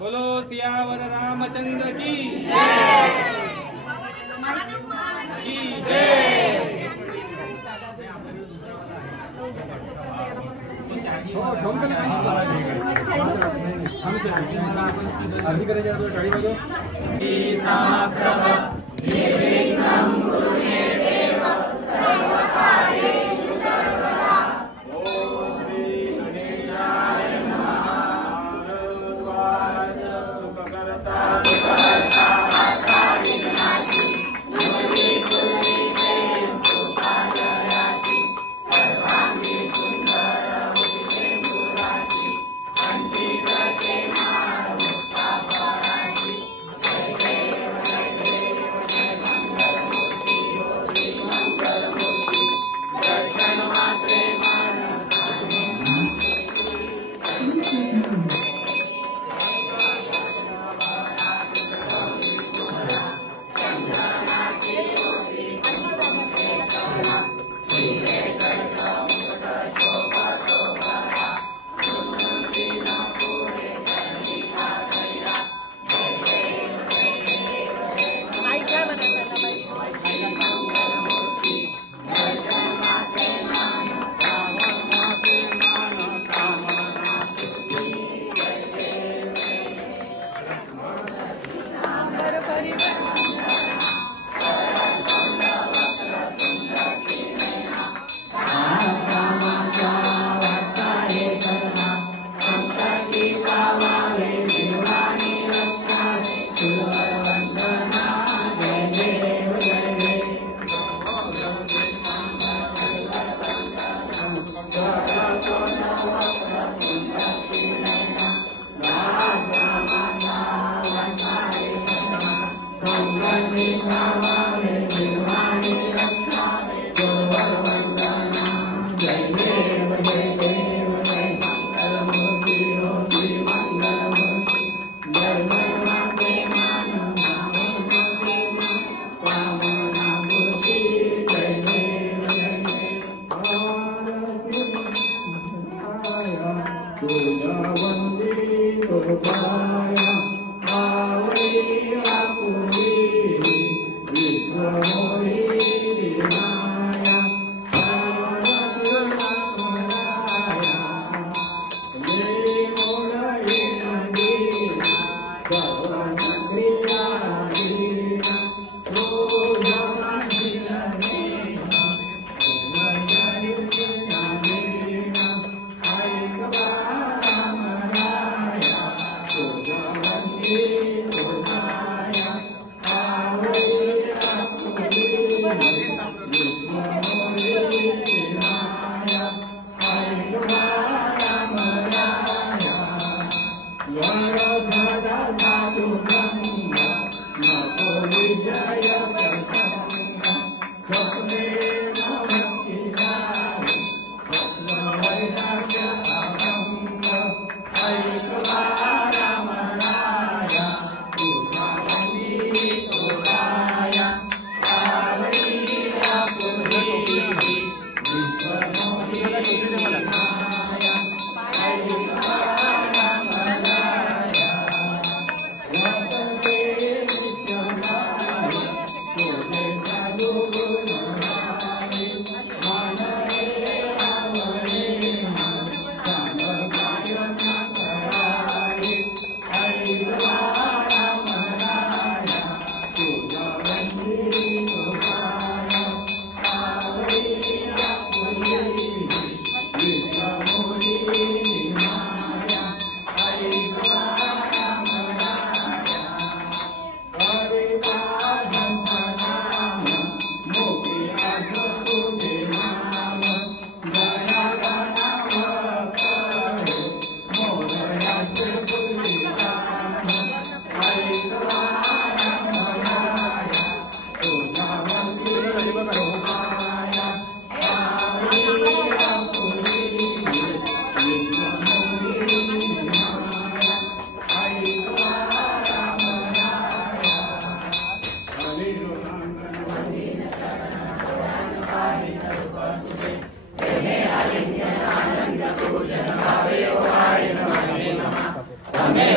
बोलो सियावर रामचंद्र की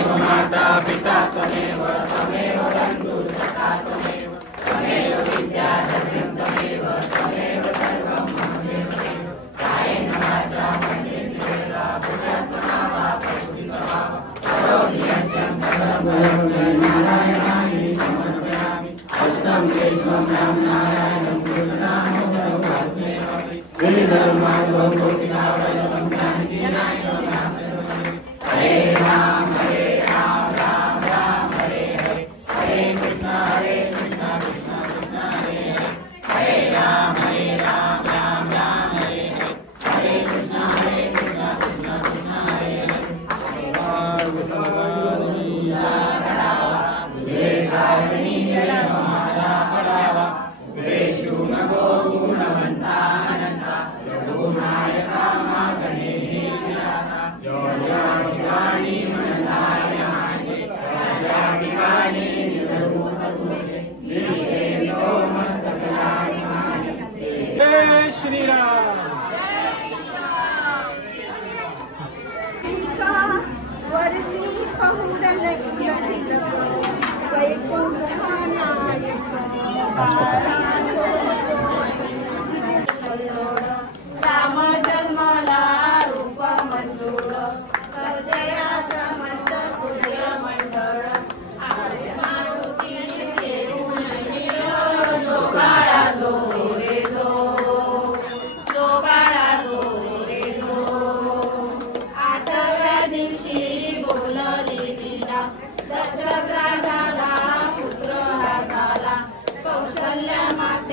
त्वमेव माता पिता त्वमेव त्वमेव बन्धुः सखा त्वमेव त्वमेव विद्याधनं त्वमेव त्वमेव सर्वं मम देवते कायेन वाचा मनसेन्द्रियैर्वा बुद्ध्यात्मना वा प्रकृतिस्वभावा करोमि यज्ञं सर्वं नारायणाय समर्पयामि अच्युतं केशवं रामनारायणं गुरुनामोदरं वासुदेवं श्रीधर्माधवं गोपीनाथं जानकीनाथं हरे राम राम राम हरे हरे हरे कृष्णा कृष्णा कृष्णा हरे हरे हरे राम राम राम हरे हरे हरे कृष्णा कृष्णा कृष्णा हरे हरे तुझे कारणि हमारा पडावा वेशु नको गुणवंता अनंता रघुनायका मागणे ठिकाणी मनसाय माझे राजा ठिकाणी निजरूप तुझे नीते तो मस्तकराय माझे जय श्रीराम वरती पहुडल राम जन्मला रूप मंजूळ सर्जया समंत सूर्य मंडळ मारुती घेऊन जो बाळा जो रे जो बाळा जो रे आठव्या दिवशी बोलली दिला दशरथ राजाला पुत्र हा झाला कौशल्या माते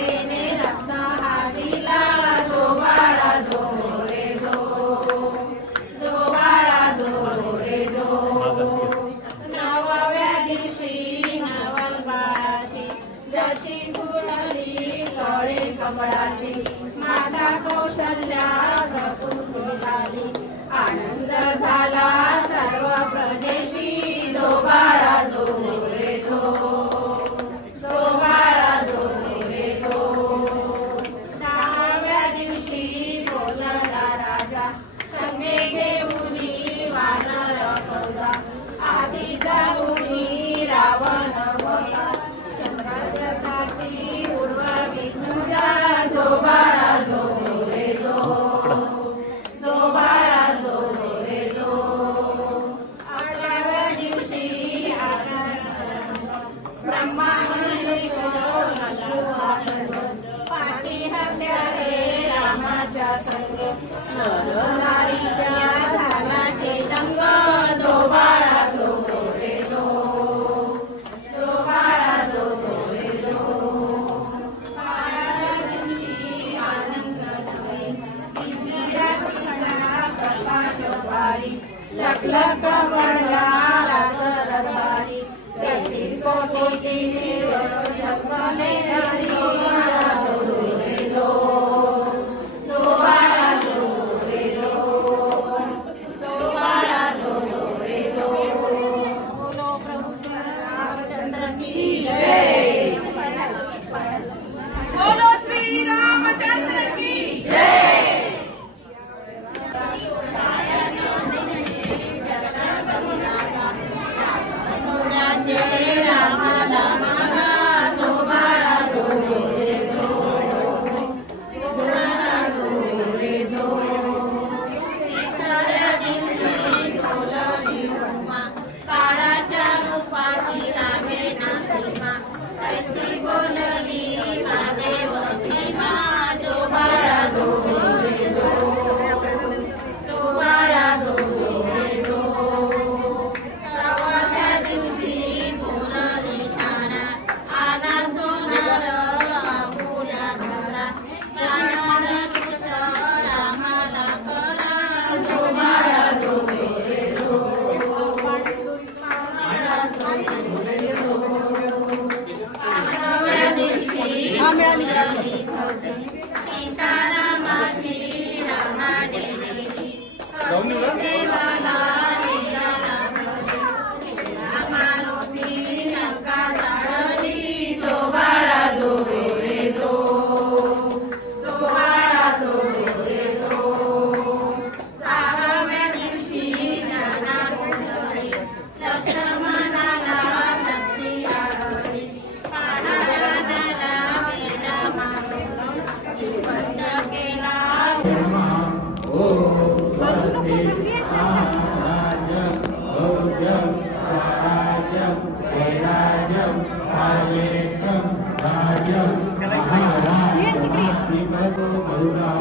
स्वराज्यं स्वराज्यं राजेशं राज्यं महाराष्ट्रमातृपदो मधुरां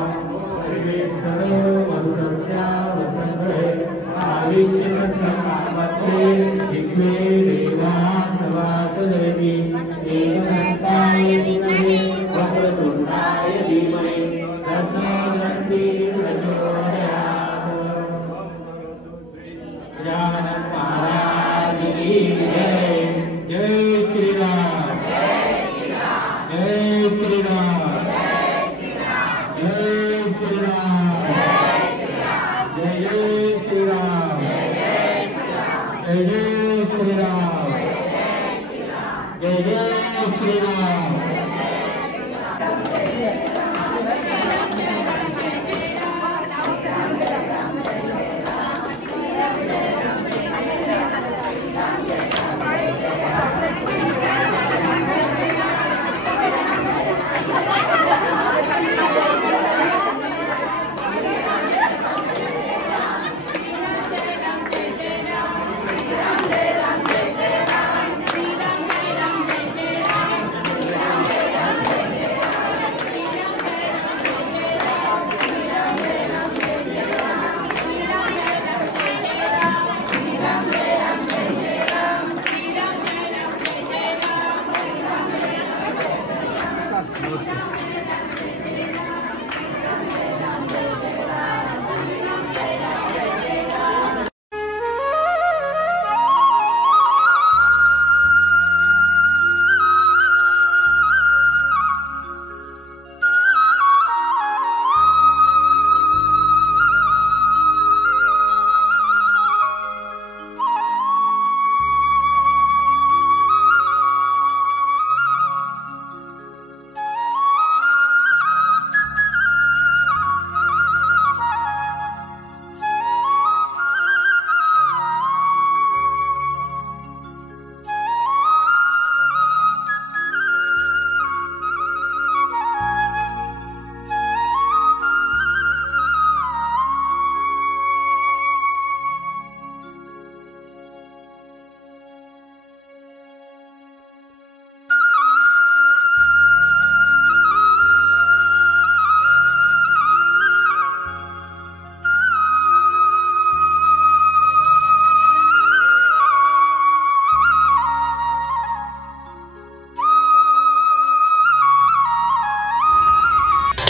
सर्वेश्वरो मधुरस्यावसंग्रहे आविष्यसंमते विघ्ने देवान्वासदेवी एकदन्ताय धीमहि वक्रतुण्डाय धीमहि तन्नो दन्ती प्रचोदयात्। गजानन महाराज की जय। जय श्री राम। जय श्री राम। जय श्री राम। जय श्री राम। जय श्री राम। जय जय श्री राम। जय जय श्री राम।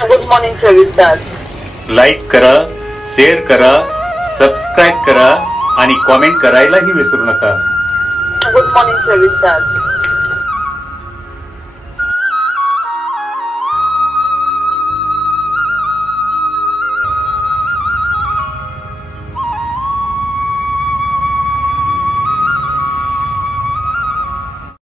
गुड मॉर्निंग सर्विसदार. लाईक करा, शेअर करा, सबस्क्राईब करा आणि कॉमेंट करायलाही विसरू नका. Good morning सर्विसदार.